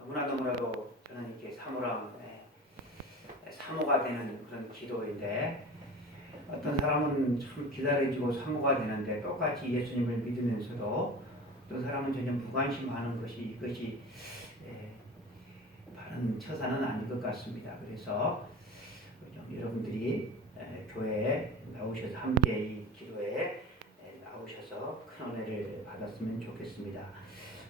너무나도 저는 이렇게 사모가 되는 그런 기도인데, 어떤 사람은 참 기다려지고 사모가 되는데 똑같이 예수님을 믿으면서도 어떤 사람은 전혀 무관심하는 것이 이것이 바른 처사는 아닌 것 같습니다. 그래서 여러분들이 교회에 나오셔서 함께 이 기도에 나오셔서 큰 은혜를 받았으면 좋겠습니다.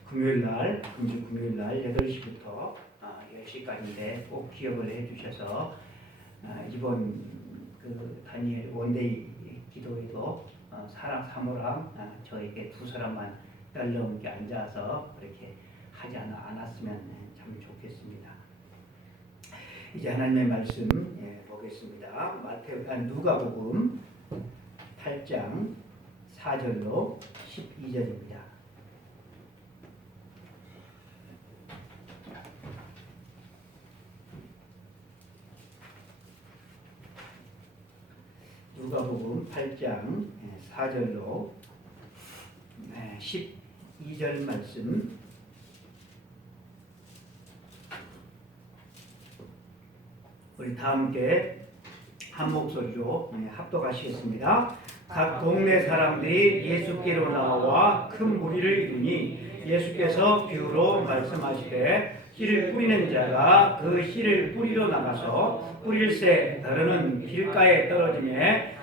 금요일날 8시부터 10시까지인데 꼭 기억을 해주셔서 이번 그 다니엘 원데이 기도에도 사모랑 저에게 두 사람만 떨렁이게 앉아서 그렇게 하지 않았으면 참 좋겠습니다. 이제 하나님의 말씀 보겠습니다. 누가복음 8장 4절로 12절입니다. 누가복음 8장 4절로 12절 말씀 우리 다 함께 한 목소리로 합독하시겠습니다. 각 동네 사람들이 예수께로 나와 큰 무리를 이루니 예수께서 비유로 말씀하시되 씨를 뿌리는 자가 그 씨를 뿌리러 나가서 뿌릴새 더러는 길가에 떨어지매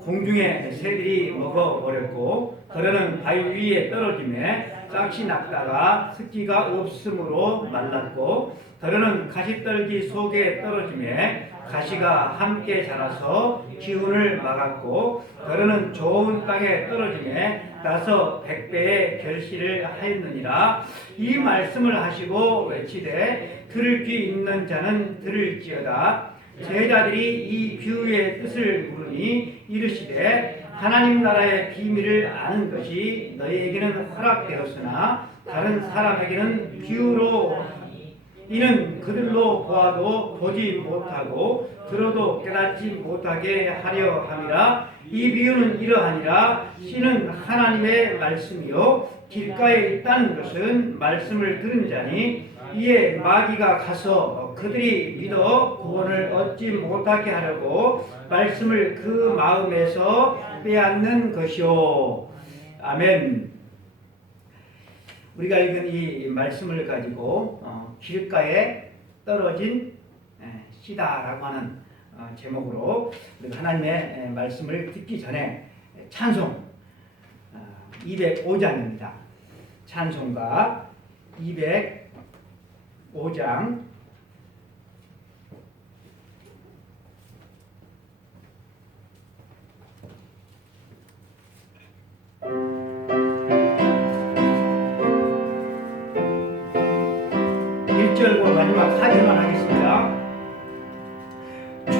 공중에 새들이 먹어버렸고 더러는 바위 위에 떨어지매 싹이 났다가 습기가 없으므로 말랐고 더러는 가시떨기 속에 떨어지매 가시가 함께 자라서 기운을 막았고 더러는 좋은 땅에 떨어지매 나서 100배의 결실을 하였느니라. 이 말씀을 하시고 외치되 들을 귀 있는 자는 들을지어다. 제자들이 이 비유의 뜻을 물으니 이르시되 하나님 나라의 비밀을 아는 것이 너희에게는 허락되었으나 다른 사람에게는 비유로 이는 그들로 보아도 보지 못하고 들어도 깨닫지 못하게 하려 함이라. 이 비유는 이러하니라. 씨는 하나님의 말씀이요 길가에 있다는 것은 말씀을 들은 자니 이에 마귀가 가서 그들이 믿어 구원을 얻지 못하게 하려고 말씀을 그 마음에서 빼앗는 것이요. 아멘. 우리가 읽은 이 말씀을 가지고 길가에 떨어진 씨다라고 하는 제목으로 우리가 하나님의 말씀을 듣기 전에 찬송 205장입니다. 찬송가 205장 1절과 마지막 4절만 하겠습니다. 주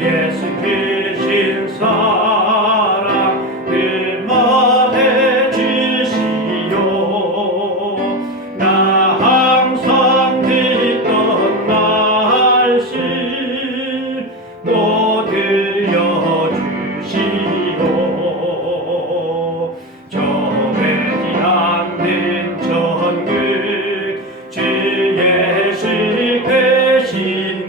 예수 크신 사랑 일만해 주시오. 나 항상 듣던 말씀 또 들려주시오. 정해지 않는 천국 주 예수 계신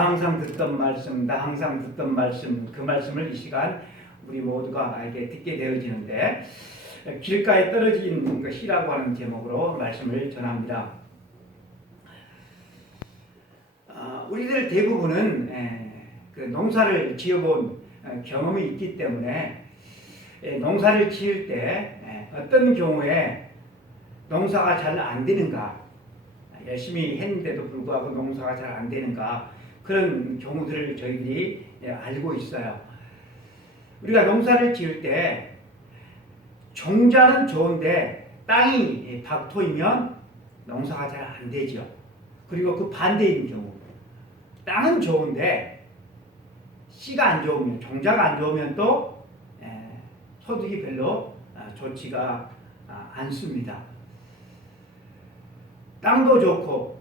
나 항상 듣던 말씀, 나 항상 듣던 말씀, 그 말씀을 이 시간 우리 모두가 이렇게 듣게 되어지는데, 길가에 떨어진 것이라고 하는 제목으로 말씀을 전합니다. 우리들 대부분은 그 농사를 지어본 경험이 있기 때문에 농사를 지을 때 어떤 경우에 농사가 잘 안 되는가, 열심히 했는데도 불구하고 농사가 잘 안 되는가, 그런 경우들을 저희들이 알고 있어요. 우리가 농사를 지을 때 종자는 좋은데 땅이 박토이면 농사가 잘 안 되죠. 그리고 그 반대인 경우, 땅은 좋은데 씨가 안 좋으면, 종자가 안 좋으면 또 소득이 별로 좋지가 않습니다. 땅도 좋고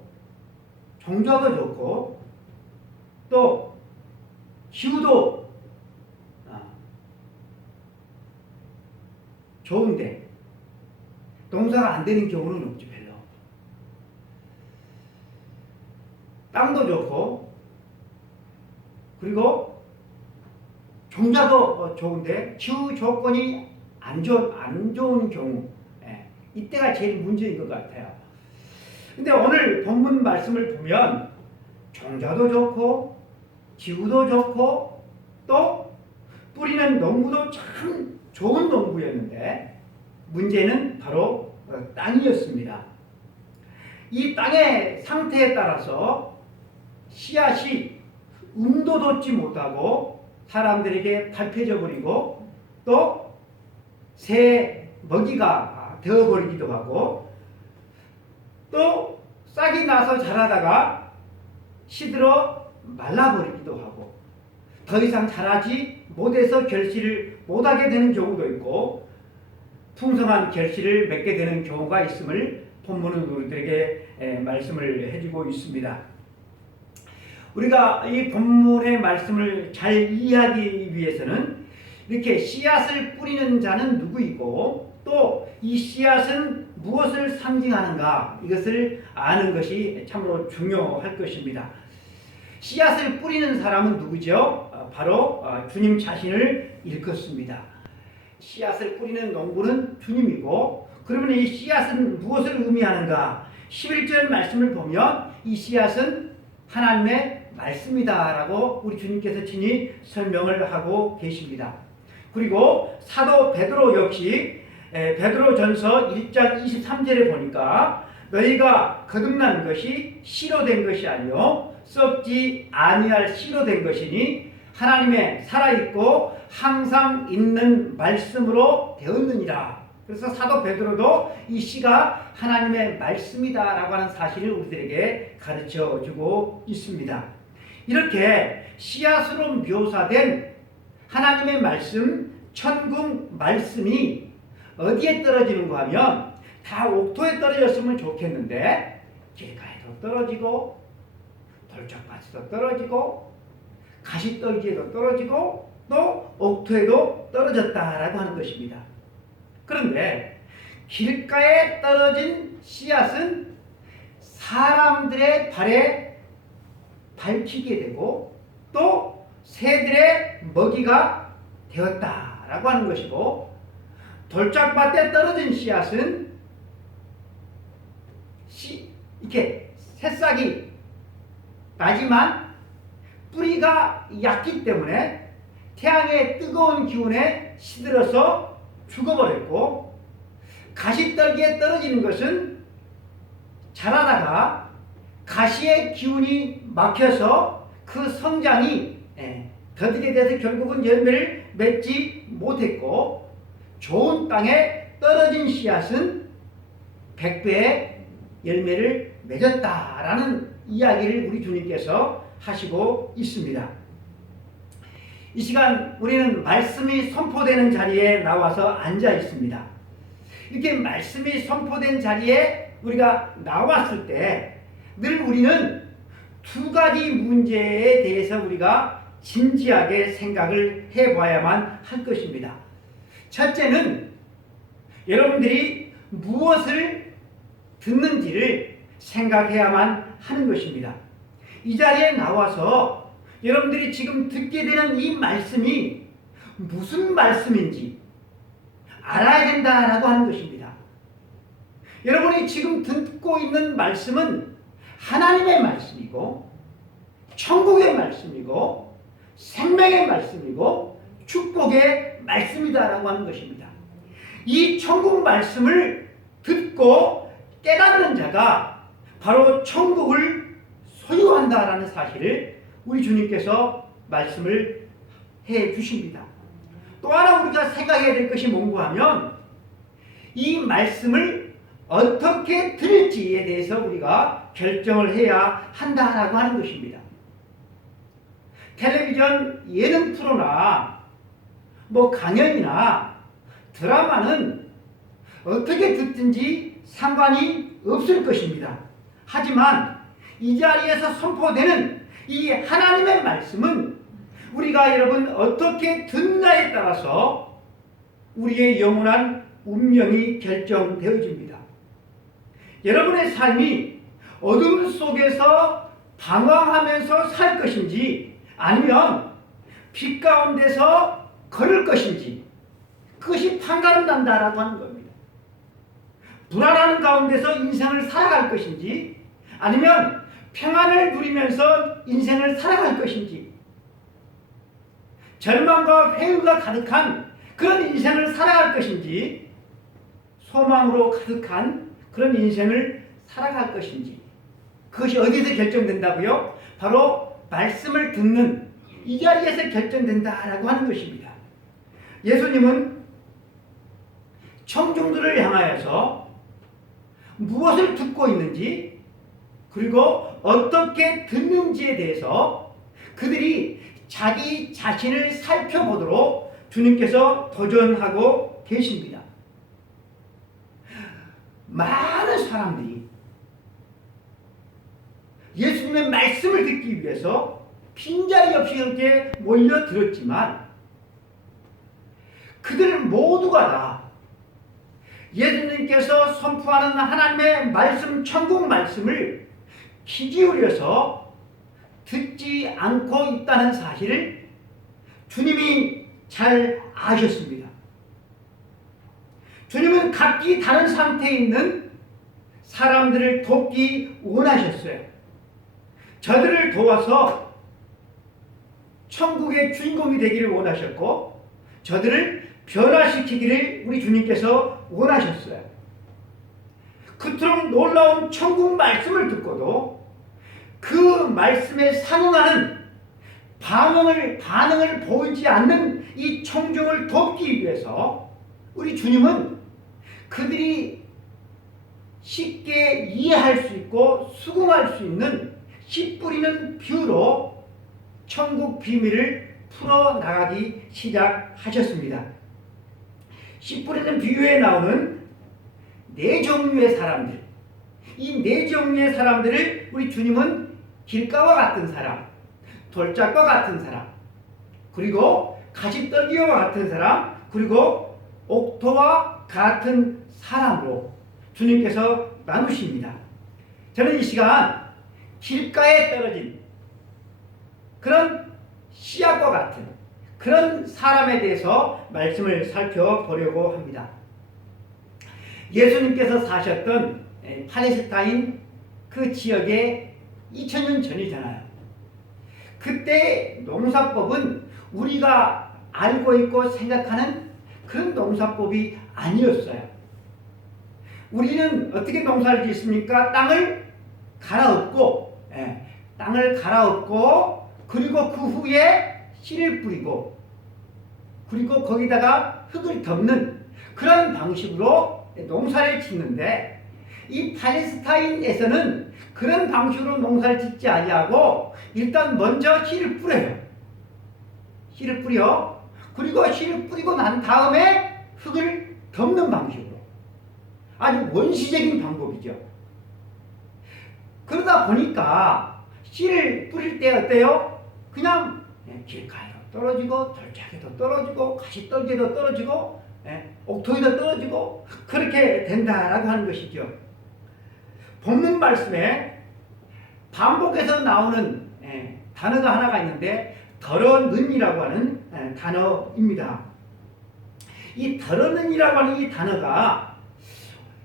종자도 좋고 또 기후도 좋은데 농사가 안 되는 경우는 없지, 별로. 땅도 좋고 그리고 종자도 좋은데 기후 조건이 안 좋은 경우, 이때가 제일 문제인 것 같아요. 근데 오늘 본문 말씀을 보면 종자도 좋고 기후도 좋고 또 뿌리는 농부도 참 좋은 농부였는데 문제는 바로 땅이었습니다. 이 땅의 상태에 따라서 씨앗이 음도 돋지 못하고 사람들에게 밟혀져 버리고 또 새 먹이가 되어버리기도 하고 또 싹이 나서 자라다가 시들어 말라버리기도 하고 더 이상 자라지 못해서 결실을 못하게 되는 경우도 있고 풍성한 결실을 맺게 되는 경우가 있음을 본문은 우리들에게 말씀을 해주고 있습니다. 우리가 이 본문의 말씀을 잘 이해하기 위해서는 이렇게 씨앗을 뿌리는 자는 누구이고 또 이 씨앗은 무엇을 상징하는가, 이것을 아는 것이 참으로 중요할 것입니다. 씨앗을 뿌리는 사람은 누구죠? 바로 주님 자신을 일컫습니다. 씨앗을 뿌리는 농부는 주님이고, 그러면 이 씨앗은 무엇을 의미하는가? 11절 말씀을 보면 이 씨앗은 하나님의 말씀이다 라고 우리 주님께서 친히 설명을 하고 계십니다. 그리고 사도 베드로 역시 베드로전서 1장 23절에 보니까 너희가 거듭난 것이 씨로 된 것이 아니요 썩지 아니할 씨로 된 것이니 하나님의 살아있고 항상 있는 말씀으로 되었느니라. 그래서 사도 베드로도 이 씨가 하나님의 말씀이다 라고 하는 사실을 우리들에게 가르쳐 주고 있습니다. 이렇게 씨앗으로 묘사된 하나님의 말씀, 천국 말씀이 어디에 떨어지는가 하면 다 옥토에 떨어졌으면 좋겠는데 길가에도 떨어지고 돌짝밭에도 떨어지고 가시떨기에도 떨어지고 또 옥토에도 떨어졌다라고 하는 것입니다. 그런데 길가에 떨어진 씨앗은 사람들의 발에 밟히게 되고 또 새들의 먹이가 되었다라고 하는 것이고, 돌짝밭에 떨어진 씨앗은 이렇게 새싹이 나지만 뿌리가 얕기 때문에 태양의 뜨거운 기운에 시들어서 죽어버렸고, 가시떨기에 떨어지는 것은 자라다가 가시의 기운이 막혀서 그 성장이 더디게 돼서 결국은 열매를 맺지 못했고, 좋은 땅에 떨어진 씨앗은 100배의 열매를 맺었다라는 이야기를 우리 주님께서 하시고 있습니다. 이 시간 우리는 말씀이 선포되는 자리에 나와서 앉아 있습니다. 이렇게 말씀이 선포된 자리에 우리가 나왔을 때 늘 우리는 두 가지 문제에 대해서 우리가 진지하게 생각을 해봐야만 할 것입니다. 첫째는 여러분들이 무엇을 듣는지를 생각해야만 하는 것입니다. 이 자리에 나와서 여러분들이 지금 듣게 되는 이 말씀이 무슨 말씀인지 알아야 된다라고 하는 것입니다. 여러분이 지금 듣고 있는 말씀은 하나님의 말씀이고 천국의 말씀이고 생명의 말씀이고 축복의 말씀이다라고 하는 것입니다. 이 천국 말씀을 듣고 깨닫는 자가 바로 천국을 소유한다라는 사실을 우리 주님께서 말씀을 해 주십니다. 또 하나 우리가 생각해야 될 것이 뭔가 하면 이 말씀을 어떻게 들을지에 대해서 우리가 결정을 해야 한다라고 하는 것입니다. 텔레비전 예능 프로나 강연이나 드라마는 어떻게 듣든지 상관이 없을 것입니다. 하지만 이 자리에서 선포되는 이 하나님의 말씀은 우리가 여러분 어떻게 듣느냐에 따라서 우리의 영원한 운명이 결정되어집니다. 여러분의 삶이 어둠 속에서 방황하면서 살 것인지 아니면 빛 가운데서 걸을 것인지 그것이 판가름 난다라고 하는 겁니다. 불안한 가운데서 인생을 살아갈 것인지 아니면 평안을 누리면서 인생을 살아갈 것인지 절망과 회의가 가득한 그런 인생을 살아갈 것인지 소망으로 가득한 그런 인생을 살아갈 것인지 그것이 어디서 결정된다고요? 바로 말씀을 듣는 이 자리에서 결정된다라고 하는 것입니다. 예수님은 청중들을 향하여서 무엇을 듣고 있는지 그리고 어떻게 듣는지에 대해서 그들이 자기 자신을 살펴보도록 주님께서 도전하고 계십니다. 많은 사람들이 예수님의 말씀을 듣기 위해서 빈자리 없이 그렇게 몰려들었지만 그들 모두가 다 예수님께서 선포하는 하나님의 말씀, 천국 말씀을 귀 기울여서 듣지 않고 있다는 사실을 주님이 잘 아셨습니다. 주님은 각기 다른 상태에 있는 사람들을 돕기 원하셨어요. 저들을 도와서 천국의 주인공이 되기를 원하셨고 저들을 변화시키기를 우리 주님께서 원하셨어요. 그토록 놀라운 천국 말씀을 듣고도 그 말씀에 상응하는 반응을 보이지 않는 이 청중을 돕기 위해서 우리 주님은 그들이 쉽게 이해할 수 있고 수긍할 수 있는 씨 뿌리는 비유로 천국 비밀을 풀어나가기 시작하셨습니다. 씨 뿌리는 비유에 나오는 네 종류의 사람들, 이 네 종류의 사람들을 우리 주님은 길가와 같은 사람, 돌짝과 같은 사람, 그리고 가시떨기와 같은 사람, 그리고 옥토와 같은 사람으로 주님께서 나누십니다. 저는 이 시간 길가에 떨어진 그런 씨앗과 같은 그런 사람에 대해서 말씀을 살펴보려고 합니다. 예수님께서 사셨던 팔레스타인 그 지역에 2000년 전이잖아요. 그때 농사법은 우리가 알고 있고 생각하는 그런 농사법이 아니었어요. 우리는 어떻게 농사를 짓습니까? 땅을 갈아엎고 그리고 그 후에 씨를 뿌리고 그리고 거기다가 흙을 덮는 그런 방식으로 농사를 짓는데 이 팔레스타인에서는 그런 방식으로 농사를 짓지 아니하고 일단 먼저 씨를 뿌려요. 씨를 뿌려 그리고 씨를 뿌리고 난 다음에 흙을 덮는 방식으로 아주 원시적인 방법이죠. 그러다 보니까 씨를 뿌릴 때 어때요? 그냥 길가에도 떨어지고 돌짝에도 떨어지고 가시떨기에도 떨어지고 옥토에도 떨어지고 그렇게 된다라고 하는 것이죠. 본문 말씀에 반복해서 나오는 단어가 하나가 있는데 더러는이라고 하는 단어입니다. 이 더러는이라고 하는 이 단어가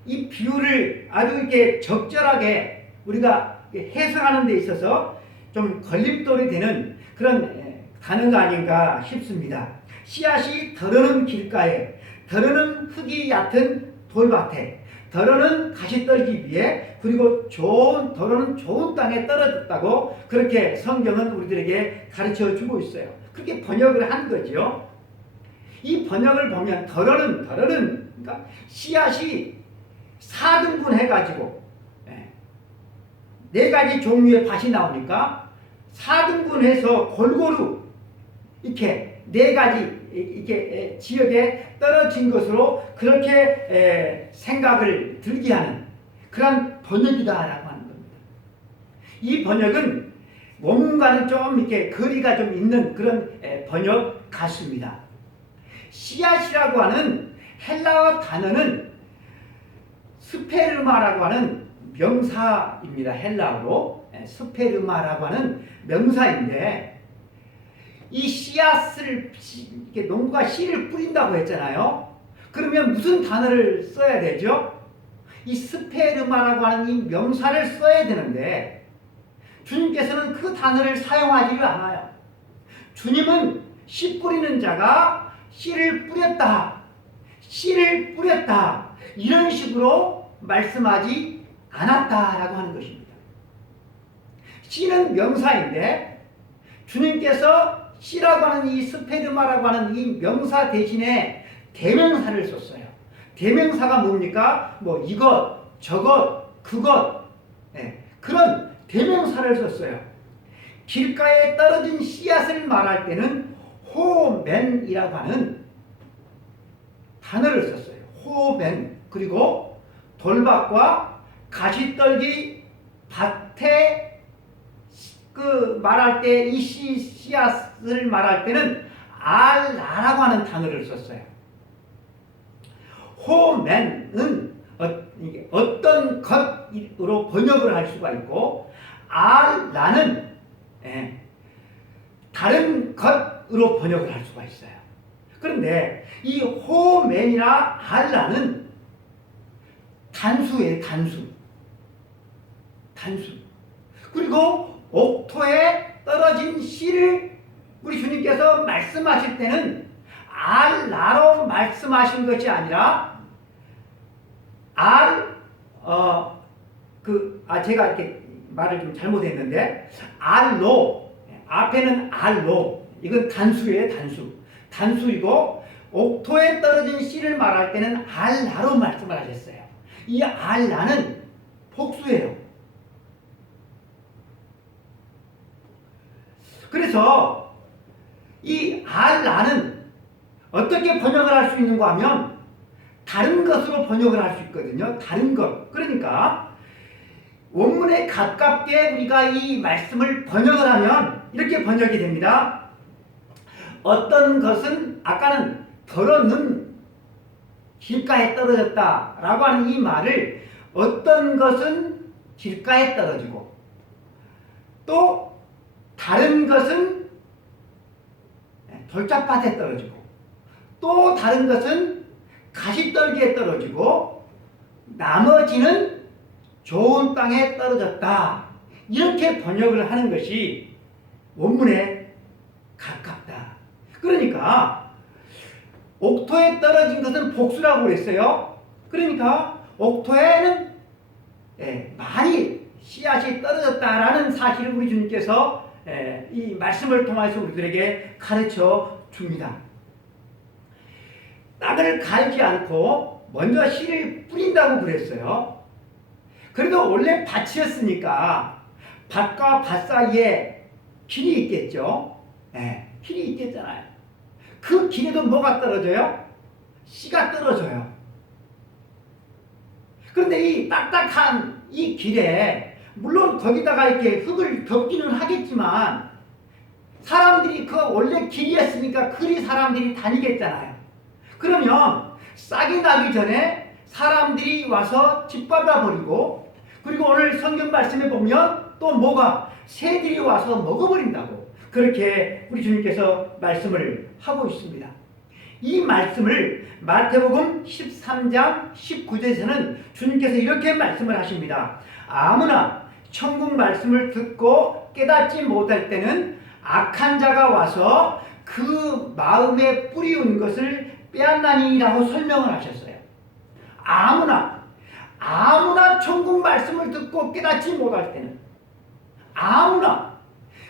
이 비유를 아주 이렇게 적절하게 우리가 해석하는 데 있어서 좀 걸림돌이 되는 그런 단어가 아닌가 싶습니다. 씨앗이 더러는 길가에, 더러는 흙이 얕은 돌밭에, 더러는 가시떨기 위에, 그리고 더러는 좋은 땅에 떨어졌다고 그렇게 성경은 우리들에게 가르쳐 주고 있어요. 그렇게 번역을 한 거죠. 이 번역을 보면 더러는 그러니까 씨앗이 4등분 해가지고 4가지 종류의 밭이 나오니까 4등분해서 골고루 이렇게 4가지 이렇게 지역에 떨어진 것으로 그렇게 생각을 들게 하는 그런 번역이다라고 하는 겁니다. 이 번역은 원문과는 좀 이렇게 거리가 좀 있는 그런 번역 같습니다. 씨앗이라고 하는 헬라어 단어는 스페르마라고 하는 명사입니다. 헬라어로 스페르마라고 하는 명사인데, 이 씨앗을 농부가 씨를 뿌린다고 했잖아요. 그러면 무슨 단어를 써야 되죠? 이 스페르마라고 하는 이 명사를 써야 되는데 주님께서는 그 단어를 사용하지를 않아요. 주님은 씨 뿌리는 자가 씨를 뿌렸다, 씨를 뿌렸다, 이런 식으로 말씀하지 않았다라고 하는 것입니다. 씨는 명사인데 주님께서 씨라고 하는 이 스페르마라고 하는 이 명사 대신에 대명사를 썼어요. 대명사가 뭡니까? 뭐 이것, 저것, 그것, 그런 대명사를 썼어요. 길가에 떨어진 씨앗을 말할 때는 호멘이라고 하는 단어를 썼어요. 호멘. 그리고 돌밭과 가시떨기 밭에 말할 때 이 씨앗을 말할 때는 알라라고 하는 단어를 썼어요. 호멘은 어떤 것으로 번역을 할 수가 있고, 알라는 다른 것으로 번역을 할 수가 있어요. 그런데 이 호멘이나 알라는 단수예요. 단수. 그리고 옥토에 떨어진 씨를 우리 주님께서 말씀하실 때는 알라로 말씀하신 것이 아니라 제가 이렇게 말을 좀 잘못했는데, 알로, 앞에는 알로, 이건 단수예요. 단수이고 옥토에 떨어진 씨를 말할 때는 알라로 말씀을 하셨어요. 이 알라는 복수예요. 그래서 이 알라는 어떻게 번역을 할 수 있는가 하면 다른 것으로 번역을 할 수 있거든요. 다른 것. 그러니까 원문에 가깝게 우리가 이 말씀을 번역을 하면 이렇게 번역이 됩니다. 어떤 것은, 아까는 더러는 길가에 떨어졌다라고 하는 이 말을 어떤 것은 길가에 떨어지고, 또 다른 것은 돌짝밭에 떨어지고, 또 다른 것은 가시떨기에 떨어지고, 나머지는 좋은 땅에 떨어졌다, 이렇게 번역을 하는 것이 원문에 가깝다. 그러니까 옥토에 떨어진 것은 복수라고 그랬어요. 그러니까 옥토에는 많이 씨앗이 떨어졌다라는 사실을 우리 주님께서 이 말씀을 통해서 우리들에게 가르쳐 줍니다. 땅을 갈지 않고 먼저 씨를 뿌린다고 그랬어요. 그래도 원래 밭이었으니까 밭과 밭 사이에 길이 있겠죠. 길이 있겠잖아요. 그 길에도 뭐가 떨어져요? 씨가 떨어져요. 그런데 이 딱딱한 이 길에, 물론 거기다가 이렇게 흙을 덮기는 하겠지만 사람들이 그 원래 길이었으니까 그리 사람들이 다니겠잖아요. 그러면 싹이 나기 전에 사람들이 와서 짓밟아 버리고, 그리고 오늘 성경 말씀에 보면 또 뭐가 새들이 와서 먹어버린다고 그렇게 우리 주님께서 말씀을 하고 있습니다. 이 말씀을 마태복음 13장 19절에서는 주님께서 이렇게 말씀을 하십니다. 아무나 천국 말씀을 듣고 깨닫지 못할 때는 악한 자가 와서 그 마음에 뿌리운 것을 빼앗나니라고 설명을 하셨어요. 아무나 천국 말씀을 듣고 깨닫지 못할 때는 아무나,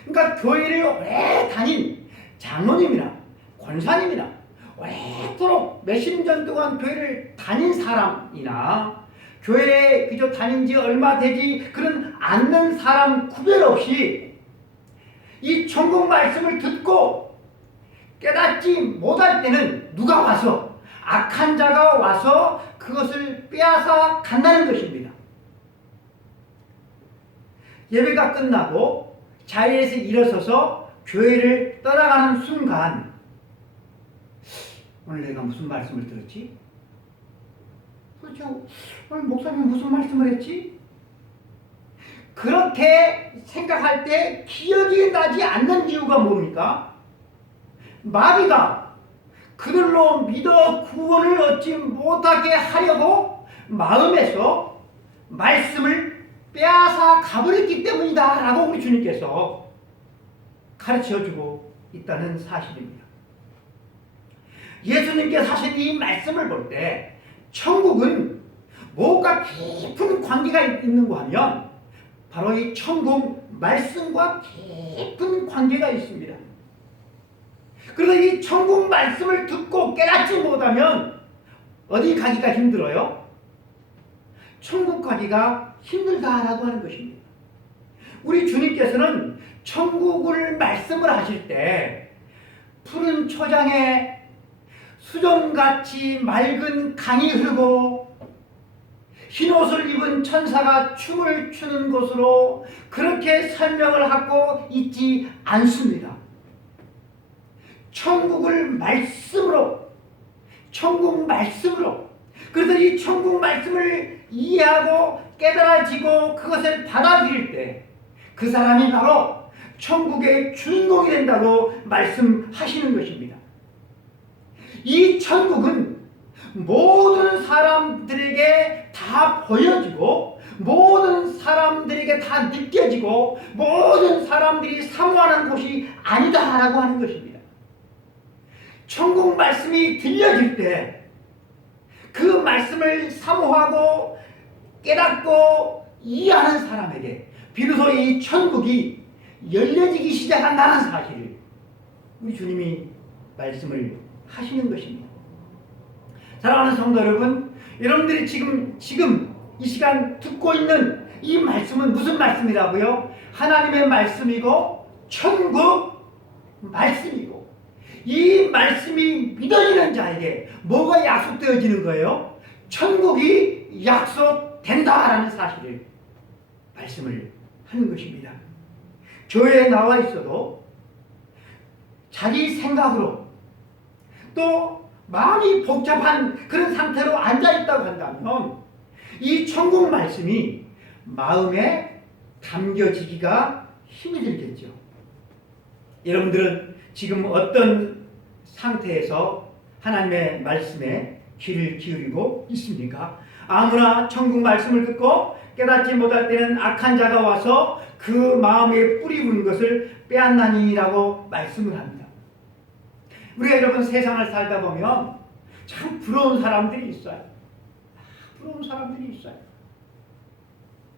그러니까 교회를 오래 다닌 장로님이나 권사님이나 오랫도록 몇십 년 동안 교회를 다닌 사람이나 교회에 그저 다닌 지 얼마 되지 그런 않는 사람 구별 없이 이 천국 말씀을 듣고 깨닫지 못할 때는 누가 와서 악한 자가 와서 그것을 빼앗아 간다는 것입니다. 예배가 끝나고 자리에서 일어서서 교회를 떠나가는 순간 오늘 내가 무슨 말씀을 들었지? 도대체 오늘 목사님이 무슨 말씀을 했지? 그렇게 생각할 때 기억이 나지 않는 이유가 뭡니까? 마귀가 그들로 믿어 구원을 얻지 못하게 하려고 마음에서 말씀을 빼앗아 가버렸기 때문이다 라고 우리 주님께서 가르쳐주고 있다는 사실입니다. 예수님께서 사실 이 말씀을 볼 때 천국은 뭐가 깊은 관계가 있는가 하면 바로 이 천국 말씀과 깊은 관계가 있습니다. 그래서 이 천국 말씀을 듣고 깨닫지 못하면 어디 가기가 힘들어요? 천국 가기가 힘들다라고 하는 것입니다. 우리 주님께서는 천국을 말씀을 하실 때 푸른 초장에 수정같이 맑은 강이 흐르고 흰옷을 입은 천사가 춤을 추는 곳으로 그렇게 설명을 하고 있지 않습니다. 천국을 말씀으로, 천국 말씀으로, 그래서 이 천국 말씀을 이해하고 깨달아지고 그것을 받아들일 때 그 사람이 바로 천국의 주인공이 된다고 말씀하시는 것입니다. 이 천국은 모든 사람들에게 다 보여지고 모든 사람들에게 다 느껴지고 모든 사람들이 사모하는 곳이 아니다라고 하는 것입니다. 천국 말씀이 들려질 때 그 말씀을 사모하고 깨닫고 이해하는 사람에게 비로소 이 천국이 열려지기 시작한다는 사실을 우리 주님이 말씀을 하시는 것입니다. 사랑하는 성도 여러분, 여러분들이 지금 이 시간 듣고 있는 이 말씀은 무슨 말씀이라고요? 하나님의 말씀이고 천국 말씀이고 이 말씀이 믿어지는 자에게 뭐가 약속되어지는 거예요? 천국이 약속된다라는 사실을 말씀을 하는 것입니다. 교회에 나와 있어도 자기 생각으로 또 마음이 복잡한 그런 상태로 앉아있다고 한다면 이 천국 말씀이 마음에 담겨지기가 힘이 들겠죠. 여러분들은 지금 어떤 상태에서 하나님의 말씀에 귀를 기울이고 있습니까? 아무나 천국 말씀을 듣고 깨닫지 못할 때는 악한 자가 와서 그 마음에 뿌리 부은 것을 빼앗나니라고 말씀을 합니다. 우리가 여러분 세상을 살다 보면 참 부러운 사람들이 있어요. 부러운 사람들이 있어요.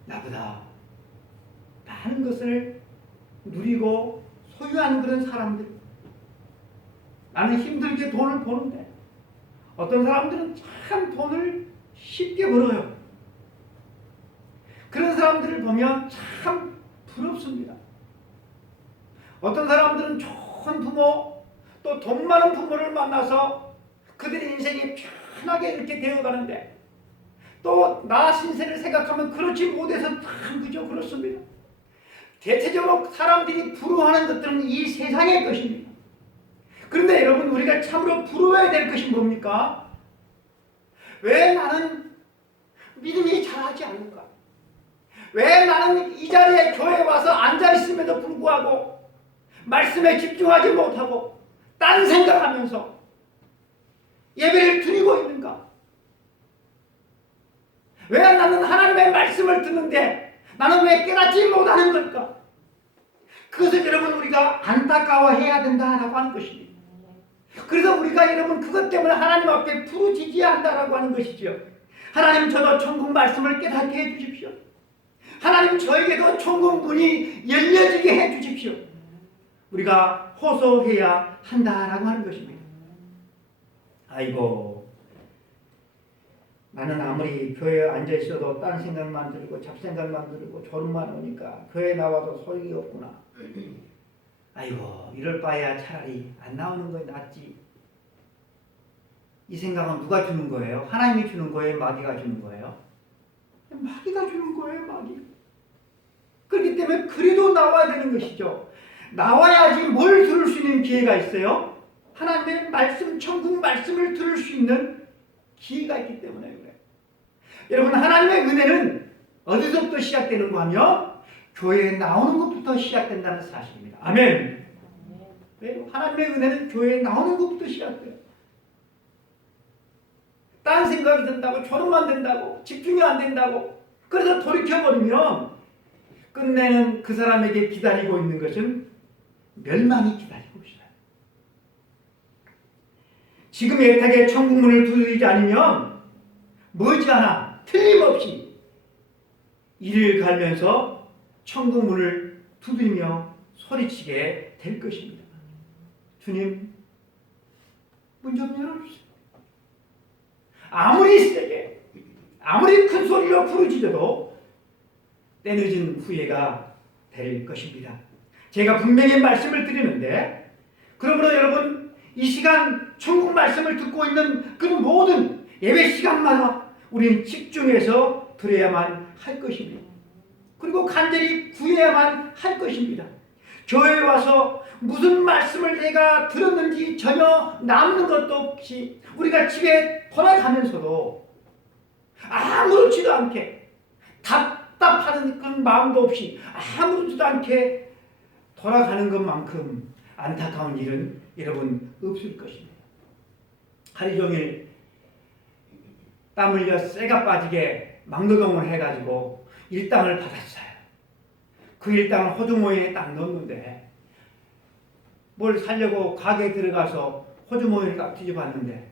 나보다 많은 것을 누리고 소유하는 그런 사람들. 나는 힘들게 돈을 버는데 어떤 사람들은 참 돈을 쉽게 벌어요. 그런 사람들을 보면 참 부럽습니다. 어떤 사람들은 좋은 부모 또 돈 많은 부모를 만나서 그들의 인생이 편하게 이렇게 되어가는데 또 나 신세를 생각하면 그렇지 못해서 참 그저 그렇습니다. 대체적으로 사람들이 부러워하는 것들은 이 세상의 것입니다. 그런데 여러분 우리가 참으로 부러워야 될 것이 뭡니까? 왜 나는 믿음이 잘하지 않는가? 왜 나는 이 자리에 교회에 와서 앉아있음에도 불구하고 말씀에 집중하지 못하고 딴 생각하면서 예배를 드리고 있는가? 왜 나는 하나님의 말씀을 듣는데 나는 왜 깨닫지 못하는 걸까? 그것을 여러분 우리가 안타까워해야 된다라고 하는 것입니다. 그래서 우리가 여러분 그것 때문에 하나님 앞에 부르짖어야 한다라고 하는 것이죠. 하나님 저도 천국 말씀을 깨닫게 해주십시오. 하나님 저에게도 천국 문이 열려지게 해주십시오. 우리가 호소해야 한다라고 하는 것입니다. 아이고, 나는 아무리 교회에 앉아있어도 딴 생각만 들고 잡생각만 들고 졸음만 오니까 교회에 나와도 소용이 없구나. 아이고, 이럴 바에야 차라리 안 나오는 거 낫지. 이 생각은 누가 주는 거예요? 하나님이 주는 거예요? 마귀가 주는 거예요? 마귀가 주는 거예요, 마귀. 그렇기 때문에 그래도 나와야 되는 것이죠. 나와야지 뭘 들을 수 있는 기회가 있어요? 하나님의 말씀, 천국 말씀을 들을 수 있는 기회가 있기 때문에 그래요. 여러분, 하나님의 은혜는 어디서부터 시작되는가 하면 교회에 나오는 것부터 시작된다는 사실입니다. 아멘. 하나님의 은혜는 교회에 나오는 것부터 시작돼요. 딴 생각이 든다고, 졸음만 된다고, 집중이 안 된다고, 그래서 돌이켜버리면 끝내는 그 사람에게 기다리고 있는 것은 멸망이 기다리고 있어요. 지금 애타게 천국문을 두드리지 않으면 머지않아 틀림없이 이를 갈면서 천국문을 두드리며 소리치게 될 것입니다. 주님, 문 좀 열어주세요. 아무리 세게, 아무리 큰 소리로 부르짖어도 때늦은 후회가 될 것입니다. 제가 분명히 말씀을 드리는데, 그러므로 여러분, 이 시간 천국 말씀을 듣고 있는 그 모든 예배 시간마다 우리는 집중해서 들어야만 할 것입니다. 그리고 간절히 구해야만 할 것입니다. 교회에 와서 무슨 말씀을 내가 들었는지 전혀 남는 것도 없이 우리가 집에 돌아가면서도 아무렇지도 않게 답답하는 그런 마음도 없이 아무렇지도 않게 돌아가는 것만큼 안타까운 일은 여러분 없을 것입니다. 하루 종일 땀 흘려 쇠가 빠지게 막노동을 해가지고 일당을 받았어요. 그 일당을 호주 모형에 딱 넣었는데 뭘 사려고 가게에 들어가서 호주 모형을 딱 뒤져봤는데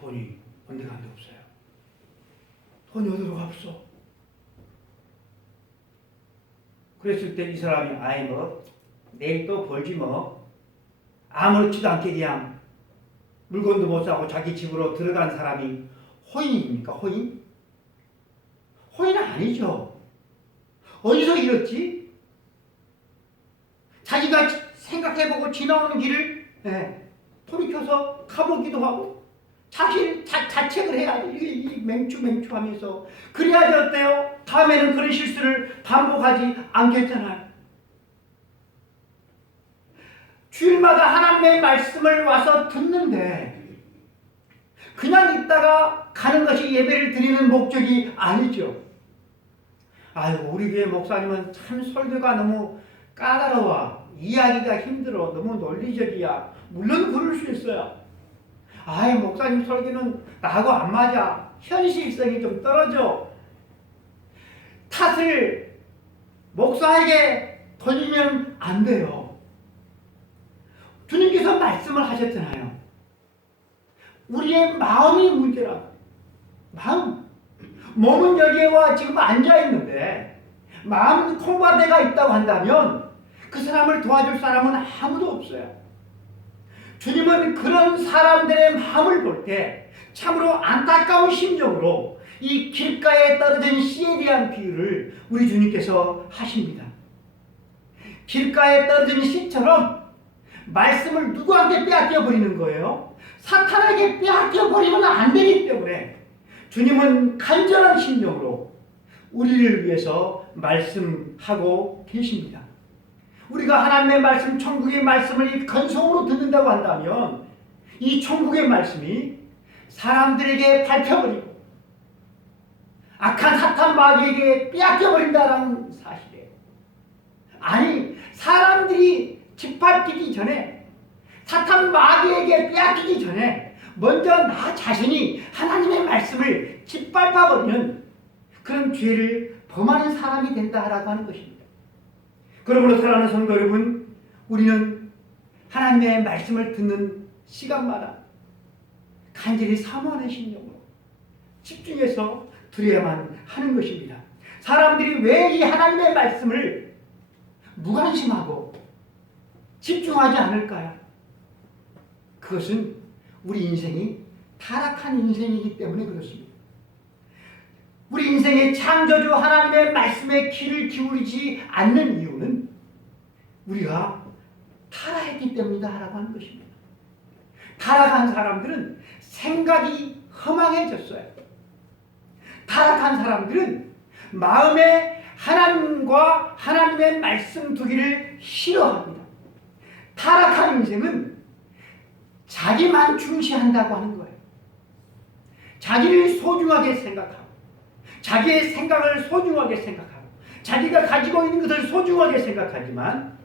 돈이 언제간데 없어요. 돈이 어디로 갔어? 그랬을 때 이 사람이 내일 또 벌지 뭐, 아무렇지도 않게 그냥 물건도 못 사고 자기 집으로 들어간 사람이 호인입니까? 호인? 호인은 아니죠. 어디서 잃었지? 자기가 생각해보고 지나오는 길을 돌이켜서 가보기도 하고 자책을 해야지. 맹추하면서 그래야지 어때요? 다음에는 그런 실수를 반복하지 않겠잖아요. 주일마다 하나님의 말씀을 와서 듣는데 그냥 있다가 가는 것이 예배를 드리는 목적이 아니죠. 아이고, 우리 교회 목사님은 참 설교가 너무 까다로워, 이해하기가 힘들어, 너무 논리적이야. 물론 그럴 수 있어요. 목사님 설교는 나하고 안 맞아, 현실성이 좀 떨어져. 탓을 목사에게 돌리면 안 돼요. 주님께서 말씀을 하셨잖아요. 우리의 마음이 문제라. 마음. 몸은 여기에 와 지금 앉아있는데 마음 콩밭에가 있다고 한다면 그 사람을 도와줄 사람은 아무도 없어요. 주님은 그런 사람들의 마음을 볼 때 참으로 안타까운 심정으로 이 길가에 떨어진 씨에 대한 비유를 우리 주님께서 하십니다. 길가에 떨어진 씨처럼 말씀을 누구한테 빼앗겨 버리는 거예요? 사탄에게 빼앗겨 버리면 안 되기 때문에 주님은 간절한 심정으로 우리를 위해서 말씀하고 계십니다. 우리가 하나님의 말씀, 천국의 말씀을 이 건성으로 듣는다고 한다면 이 천국의 말씀이 사람들에게 밟혀버리고 악한 사탄 마귀에게 빼앗겨버린다라는 사실이에요. 아니, 사람들이 짓밟히기 전에, 사탄 마귀에게 빼앗기기 전에 먼저 나 자신이 하나님의 말씀을 짓밟아버리는 그런 죄를 범하는 사람이 된다라고 하는 것입니다. 그러므로 사랑하는 성도 여러분, 우리는 하나님의 말씀을 듣는 시간마다 간절히 사모하는 심령으로 집중해서 들어야만 하는 것입니다. 사람들이 왜 이 하나님의 말씀을 무관심하고 집중하지 않을까요? 그것은 우리 인생이 타락한 인생이기 때문에 그렇습니다. 우리 인생의 창조주 하나님의 말씀에 귀를 기울이지 않는 이유는 우리가 타락했기 때문이다라고 하는 것입니다. 타락한 사람들은 생각이 허망해졌어요. 타락한 사람들은 마음에 하나님과 하나님의 말씀 두기를 싫어합니다. 타락한 인생은 자기만 중시한다고 하는 거예요. 자기를 소중하게 생각하고, 자기의 생각을 소중하게 생각하고, 자기가 가지고 있는 것을 소중하게 생각하지만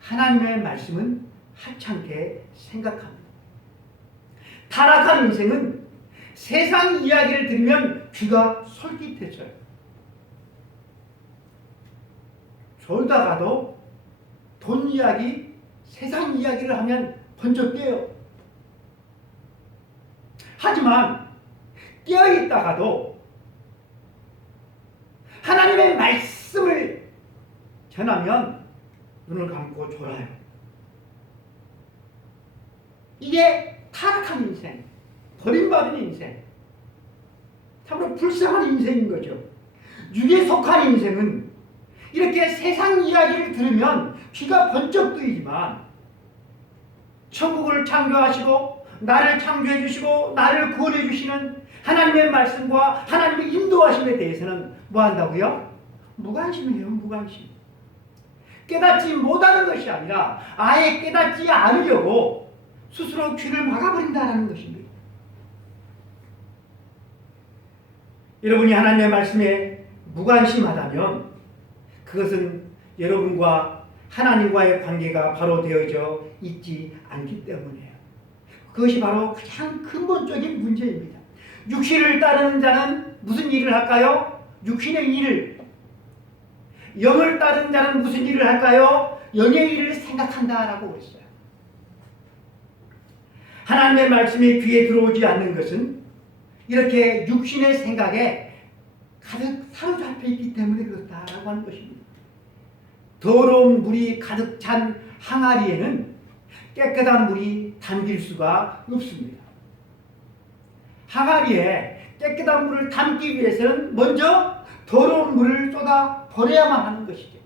하나님의 말씀은 하찮게 생각합니다. 타락한 인생은 세상 이야기를 들으면 귀가 솔깃해져요. 졸다가도 돈 이야기, 세상 이야기를 하면 번쩍 깨요. 하지만 깨어있다가도 하나님의 말씀을 전하면 눈을 감고 졸아요. 이게 타락한 인생, 버림받은 인생, 참으로 불쌍한 인생인 거죠. 육에 속한 인생은 이렇게 세상 이야기를 들으면 귀가 번쩍 뜨이지만 천국을 창조하시고 나를 창조해 주시고 나를 구원해 주시는 하나님의 말씀과 하나님의 인도하심에 대해서는 뭐 한다고요? 무관심이에요. 무관심. 깨닫지 못하는 것이 아니라 아예 깨닫지 않으려고 스스로 귀를 막아버린다는 것입니다. 여러분이 하나님의 말씀에 무관심하다면 그것은 여러분과 하나님과의 관계가 바로 되어져 있지 않기 때문이에요. 그것이 바로 가장 근본적인 문제입니다. 육신을 따르는 자는 무슨 일을 할까요? 육신의 일을. 영을 따르는 자는 무슨 일을 할까요? 영의 일을 생각한다라고 그랬어요. 하나님의 말씀이 귀에 들어오지 않는 것은 이렇게 육신의 생각에 가득 사로잡혀 있기 때문에 그렇다라고 하는 것입니다. 더러운 물이 가득 찬 항아리에는 깨끗한 물이 담길 수가 없습니다. 항아리에 깨끗한 물을 담기 위해서는 먼저 더러운 물을 쏟아 버려야만 하는 것이죠.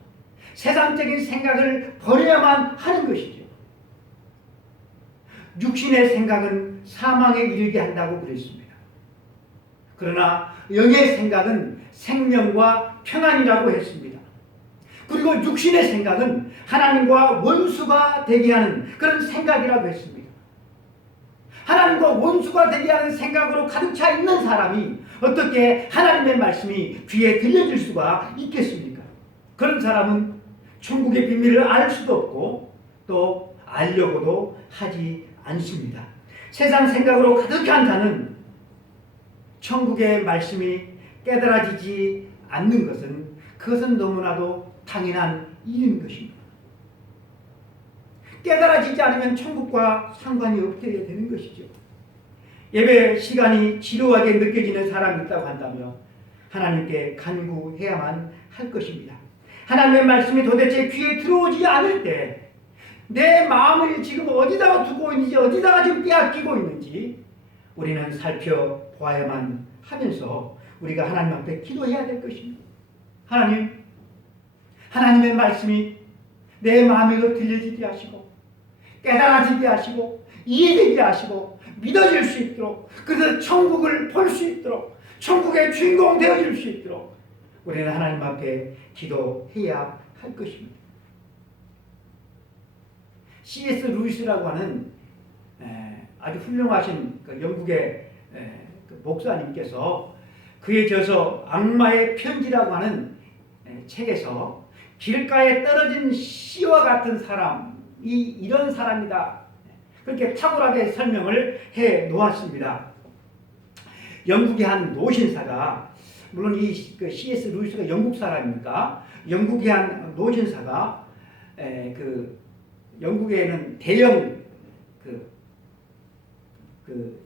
세상적인 생각을 버려야만 하는 것이죠. 육신의 생각은 사망에 이르게 한다고 그랬습니다. 그러나 영의 생각은 생명과 평안이라고 했습니다. 그리고 육신의 생각은 하나님과 원수가 되게 하는 그런 생각이라고 했습니다. 하나님과 원수가 되게 하는 생각으로 가득 차 있는 사람이 어떻게 하나님의 말씀이 귀에 들려질 수가 있겠습니까? 그런 사람은 천국의 비밀을 알 수도 없고 또 알려고도 하지 않습니다. 세상 생각으로 가득한 자는 천국의 말씀이 깨달아지지 않는 것은 그것은 너무나도 당연한 일인 것입니다. 깨달아지지 않으면 천국과 상관이 없게 되는 것이죠. 예배 시간이 지루하게 느껴지는 사람이 있다고 한다면 하나님께 간구해야만 할 것입니다. 하나님의 말씀이 도대체 귀에 들어오지 않을 때 내 마음을 지금 어디다가 두고 있는지, 어디다가 지금 빼앗기고 있는지 우리는 살펴보아야만 하면서 우리가 하나님 앞에 기도해야 될 것입니다. 하나님, 하나님의 말씀이 내 마음에도 들려지게 하시고 깨달아지게 하시고 이해되게 하시고 믿어질 수 있도록, 그래서 천국을 볼 수 있도록, 천국의 주인공 되어질 수 있도록 우리는 하나님 앞에 기도해야 할 것입니다. C.S. 루이스라고 하는 아주 훌륭하신 그 영국의 그 목사님께서 그의 저서 악마의 편지라고 하는 책에서 길가에 떨어진 씨와 같은 사람이 이런 사람이다. 그렇게 탁월하게 설명을 해 놓았습니다. 영국의 한 노신사가, 물론 이 C.S. 루이스가 영국 사람이니까, 영국의 한 노신사가 영국에는 대형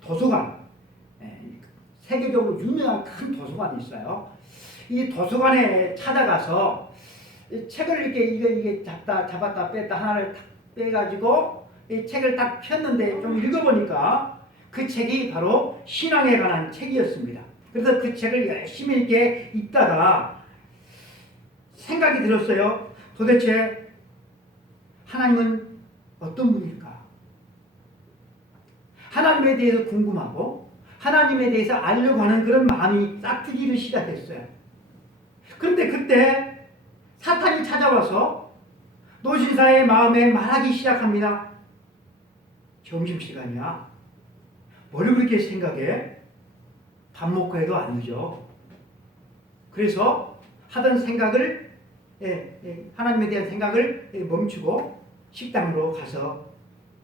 도서관, 세계적으로 유명한 큰 도서관이 있어요. 이 도서관에 찾아가서 책을 이게 잡았다 뺐다 하나를 탁 빼가지고 이 책을 딱 폈는데 좀 읽어보니까 그 책이 바로 신앙에 관한 책이었습니다. 그래서 그 책을 열심히 이렇게 읽다가 생각이 들었어요. 도대체 하나님은 어떤 분일까? 하나님에 대해서 궁금하고 하나님에 대해서 알려고 하는 그런 마음이 싹트기를 시작했어요. 그런데 그때 사탄이 찾아와서 노신사의 마음에 말하기 시작합니다. 점심시간이야. 뭘 그렇게 생각해? 밥 먹고 해도 안 늦어. 그래서 하던 생각을 하나님에 대한 생각을 멈추고 식당으로 가서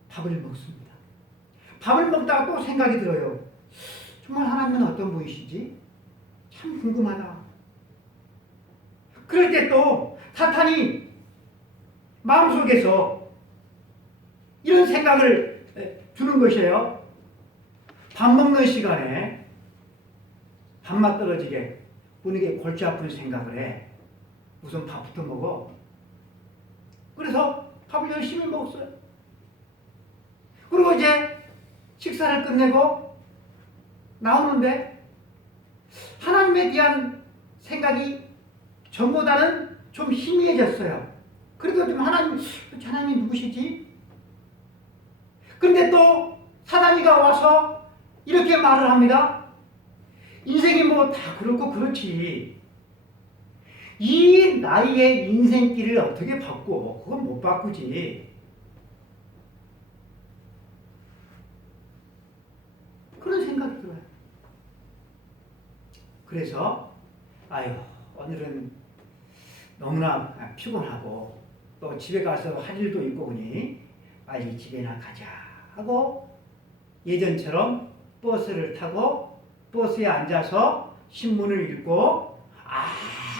밥을 먹습니다. 밥을 먹다가 또 생각이 들어요. 정말 하나님은 어떤 분이시지? 참 궁금하다. 그럴 때 또 사탄이 마음속에서 이런 생각을 주는 것이에요. 밥 먹는 시간에 밥맛 떨어지게 분에게 골치 아픈 생각을 해. 우선 밥부터 먹어. 그래서 밥을 열심히 먹었어요. 그리고 이제 식사를 끝내고 나오는데 하나님에 대한 생각이 전보다는 좀 희미해졌어요. 그래도 좀 하나님이 누구시지? 그런데 또 사단이가 와서 이렇게 말을 합니다. 인생이 뭐 다 그렇고 그렇지. 이 나이에 인생길을 어떻게 바꿔? 그건 못 바꾸지. 그런 생각이 들어요. 그래서 오늘은 너무나 피곤하고 또 집에 가서 할 일도 있고 보니 빨리 집에나 가자 하고 예전처럼 버스를 타고 버스에 앉아서 신문을 읽고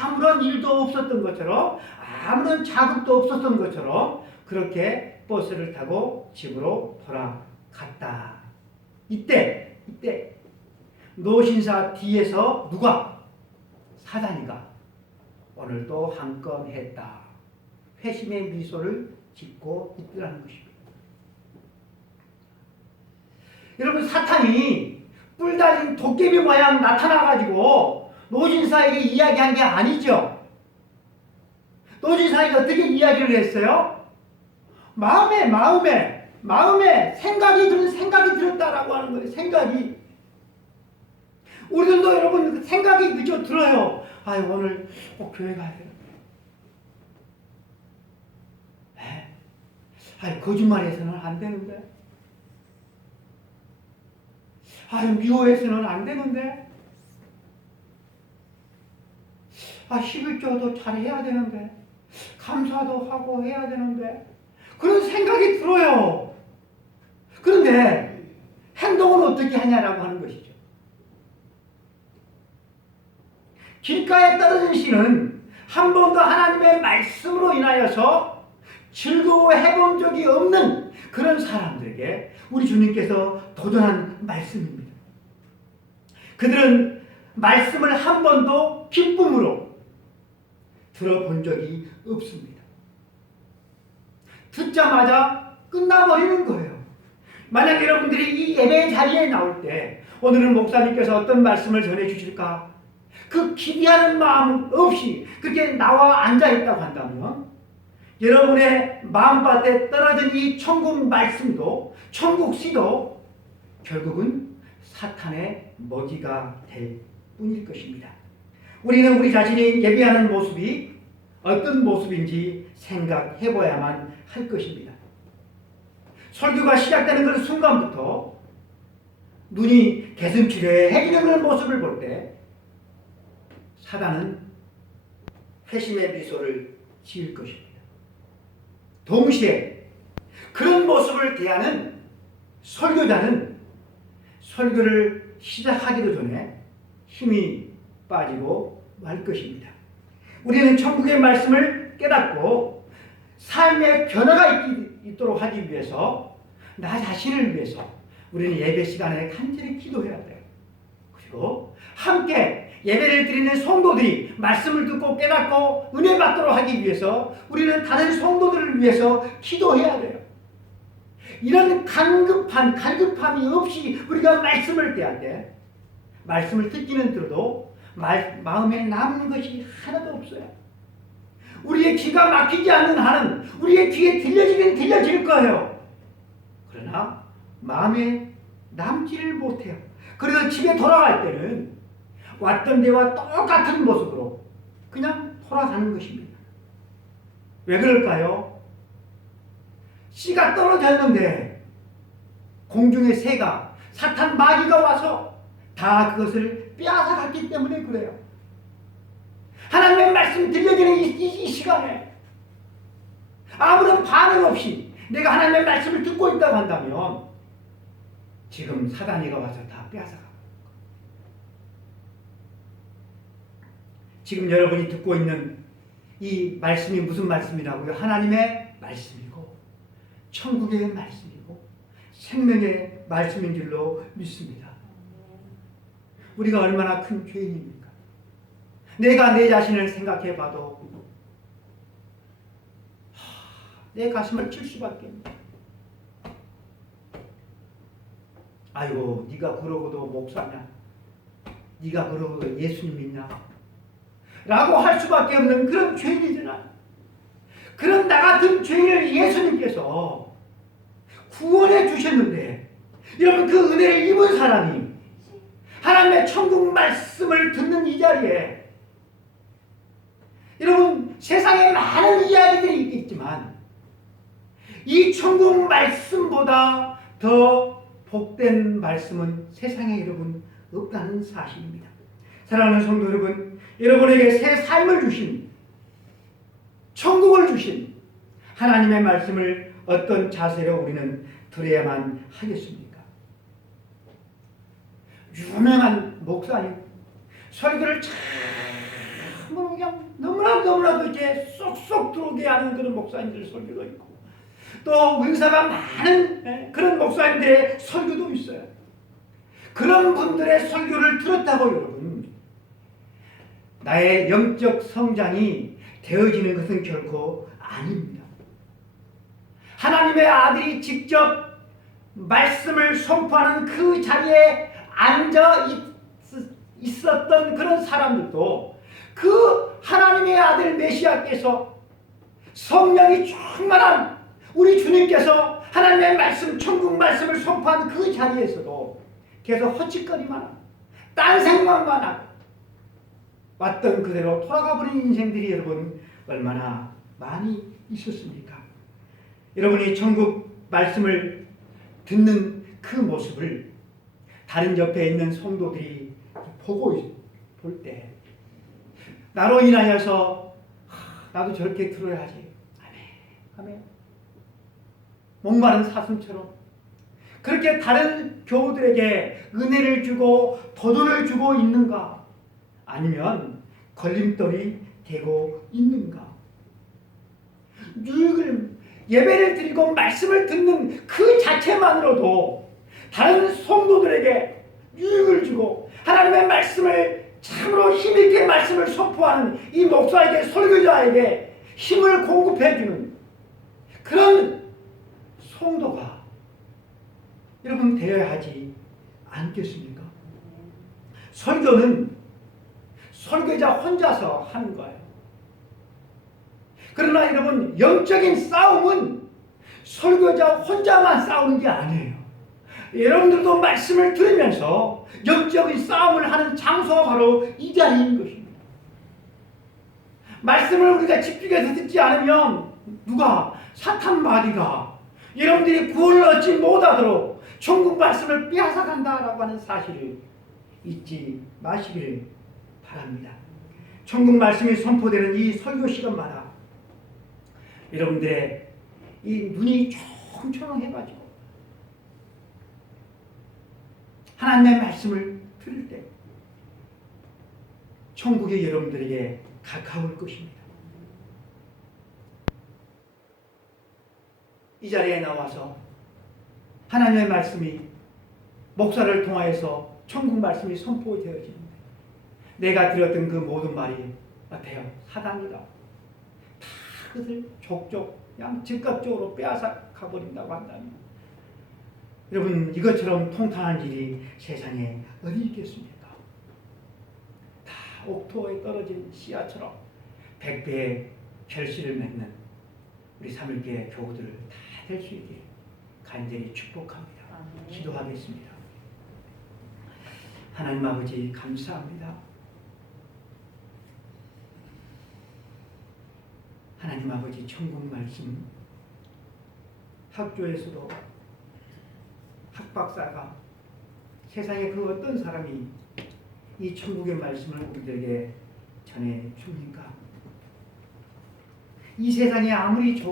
아무런 일도 없었던 것처럼 아무런 자극도 없었던 것처럼 그렇게 버스를 타고 집으로 돌아갔다. 이때 노신사 뒤에서 누가? 사단이가 오늘 또 한 건 했다. 회심의 미소를 짓고 있더라는 것입니다. 여러분, 사탄이 뿔 달린 도깨비 모양 나타나가지고 노신사에게 이야기한 게 아니죠. 노신사에게 어떻게 이야기를 했어요? 마음에 생각이 들었다라고 하는 거예요. 생각이. 우리들도 여러분 생각이 그저 들어요. 오늘 꼭 교회 가야 돼요. 거짓말해서는 안 되는데. 미워해서는 안 되는데. 11조도 잘 해야 되는데. 감사도 하고 해야 되는데. 그런 생각이 들어요. 그런데 행동은 어떻게 하냐라고 하는 것이죠. 길가에 떨어진 씨는 한 번도 하나님의 말씀으로 인하여서 즐거워해 본 적이 없는 그런 사람들에게 우리 주님께서 도전한 말씀입니다. 그들은 말씀을 한 번도 기쁨으로 들어본 적이 없습니다. 듣자마자 끝나버리는 거예요. 만약 여러분들이 이 예배 자리에 나올 때 오늘은 목사님께서 어떤 말씀을 전해주실까? 그 기대하는 마음 없이 그렇게 나와 앉아있다고 한다면 여러분의 마음밭에 떨어진 이 천국 말씀도 천국 씨도 결국은 사탄의 먹이가 될 뿐일 것입니다. 우리는 우리 자신이 예배하는 모습이 어떤 모습인지 생각해봐야만 할 것입니다. 설교가 시작되는 그 순간부터 눈이 개슴츠레해지는 그런 모습을 볼 때 사단은 회심의 미소를 지을 것입니다. 동시에 그런 모습을 대하는 설교자는 설교를 시작하기도 전에 힘이 빠지고 말 것입니다. 우리는 천국의 말씀을 깨닫고 삶의 변화가 있도록 하기 위해서 나 자신을 위해서 우리는 예배 시간에 간절히 기도해야 돼요. 그리고 함께 예배를 드리는 성도들이 말씀을 듣고 깨닫고 은혜 받도록 하기 위해서 우리는 다른 성도들을 위해서 기도해야 돼요. 이런 갈급함이 없이 우리가 말씀을 대할 때 말씀을 듣기는 들어도 마음에 남는 것이 하나도 없어요. 우리의 귀가 막히지 않는 한은 우리의 귀에 들려지긴 들려질 거예요. 그러나 마음에 남지를 못해요. 그래서 집에 돌아갈 때는 왔던 데와 똑같은 모습으로 그냥 돌아가는 것입니다. 왜 그럴까요? 씨가 떨어졌는데 공중의 새가 사탄 마귀가 와서 다 그것을 빼앗아갔기 때문에 그래요. 하나님의 말씀 들려지는 이 시간에 아무런 반응 없이 내가 하나님의 말씀을 듣고 있다고 한다면 지금 사단이가 와서 다 빼앗아가고, 지금 여러분이 듣고 있는 이 말씀이 무슨 말씀이라고요? 하나님의 말씀이고 천국의 말씀이고 생명의 말씀인 줄로 믿습니다. 우리가 얼마나 큰 죄인입니까? 내가 내 자신을 생각해 봐도 내 가슴을 칠 수밖에 없네. 아이고, 네가 그러고도 목사냐? 네가 그러고도 예수님 믿냐? 라고 할 수밖에 없는 그런 죄인이잖아. 그런 나 같은 죄인을 예수님께서 구원해 주셨는데, 여러분 그 은혜를 입은 사람이 하나님의 천국 말씀을 듣는 이 자리에, 여러분 세상에 많은 이야기들이 있겠지만 이 천국 말씀보다 더 복된 말씀은 세상에 여러분 없다는 사실입니다. 사랑하는 성도 여러분, 여러분에게 새 삶을 주신, 천국을 주신 하나님의 말씀을 어떤 자세로 우리는 들어야만 하겠습니까? 유명한 목사님, 설교를 참으로 그냥 너무나도 이렇게 쏙쏙 들어오게 하는 그런 목사님들 설교도 있고, 또 은사가 많은 그런 목사님들의 설교도 있어요. 그런 분들의 설교를 들었다고 여러분, 나의 영적 성장이 되어지는 것은 결코 아닙니다. 하나님의 아들이 직접 말씀을 선포하는 그 자리에 앉아 있었던 그런 사람들도 그 하나님의 아들 메시아께서 성령이 충만한 우리 주님께서 하나님의 말씀, 천국 말씀을 선포한 그 자리에서도 계속 헛짓거리만 하고 딴 생각만 하고 왔던 그대로 돌아가버린 인생들이 여러분 얼마나 많이 있었습니까? 여러분이 천국 말씀을 듣는 그 모습을 다른 옆에 있는 성도들이 보고 볼 때 나로 인하여서 나도 저렇게 들어야지. 아멘. 목마른 사슴처럼 그렇게 다른 교우들에게 은혜를 주고 도전을 주고 있는가? 아니면 걸림돌이 되고 있는가? 예배를 드리고 말씀을 듣는 그 자체만으로도 다른 성도들에게 유익을 주고 하나님의 말씀을 참으로 힘있게 말씀을 선포하는 이 목사에게, 설교자에게 힘을 공급해주는 그런 성도가 여러분 되어야 하지 않겠습니까? 설교는 설교자 혼자서 하는 거예요. 그러나 여러분 영적인 싸움은 설교자 혼자만 싸우는 게 아니에요. 여러분들도 말씀을 들으면서 영적인 싸움을 하는 장소가 바로 이 자리인 것입니다. 말씀을 우리가 집중해서 듣지 않으면 누가, 사탄 마귀가 여러분들이 구원을 얻지 못하도록 천국 말씀을 빼앗아간다라고 하는 사실을 잊지 마시기를 바랍니다. 천국 말씀이 선포되는 이 설교 시간마다 여러분들의 이 눈이 초롱초롱해가지고 하나님의 말씀을 들을 때 천국이 여러분들에게 가까울 것입니다. 이 자리에 나와서 하나님의 말씀이 목사를 통하여서 천국 말씀이 선포되어지는데 내가 들었던 그 모든 말이 어때요? 사단이다. 다 그것을 족족 그냥 즉각적으로 빼앗아 가버린다고 한다면 여러분 이것처럼 통탄한 일이 세상에 어디 있겠습니까? 다 옥토에 떨어진 씨앗처럼 백배의 결실을 맺는 우리 삼일교회 교우들을 다 될 수 있게 간절히 축복합니다. 기도하겠습니다. 하나님 아버지 감사합니다. 하나님 아버지 천국 말씀 학교에서도 학박사가 세상에 그 어떤 사람이 이 천국의 말씀을 우리들에게 전해 줍니까? 이 세상이 아무리 좋아